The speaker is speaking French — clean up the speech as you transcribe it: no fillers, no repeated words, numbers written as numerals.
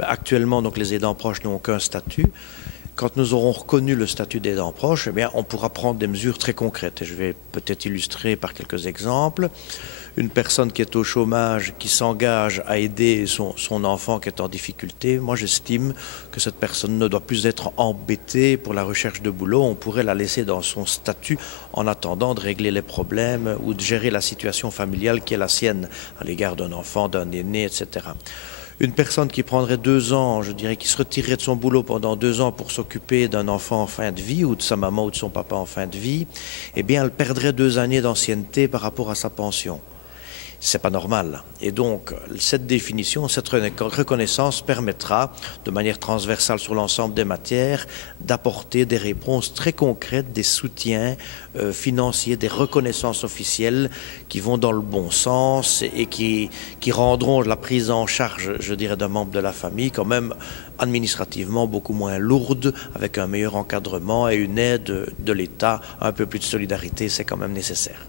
Actuellement, donc, les aidants proches n'ont aucun statut. Quand nous aurons reconnu le statut d'aidant proche, eh bien, on pourra prendre des mesures très concrètes. Et je vais peut-être illustrer par quelques exemples. Une personne qui est au chômage, qui s'engage à aider son enfant qui est en difficulté, moi j'estime que cette personne ne doit plus être embêtée pour la recherche de boulot. On pourrait la laisser dans son statut en attendant de régler les problèmes ou de gérer la situation familiale qui est la sienne à l'égard d'un enfant, d'un aîné, etc. Une personne qui prendrait 2 ans, je dirais, qui se retirerait de son boulot pendant 2 ans pour s'occuper d'un enfant en fin de vie ou de sa maman ou de son papa en fin de vie, eh bien, elle perdrait 2 années d'ancienneté par rapport à sa pension. C'est pas normal. Et donc, cette définition, cette reconnaissance permettra, de manière transversale sur l'ensemble des matières, d'apporter des réponses très concrètes, des soutiens financiers, des reconnaissances officielles qui vont dans le bon sens et qui rendront la prise en charge, je dirais, d'un membre de la famille quand même administrativement beaucoup moins lourde, avec un meilleur encadrement et une aide de l'État, un peu plus de solidarité, c'est quand même nécessaire.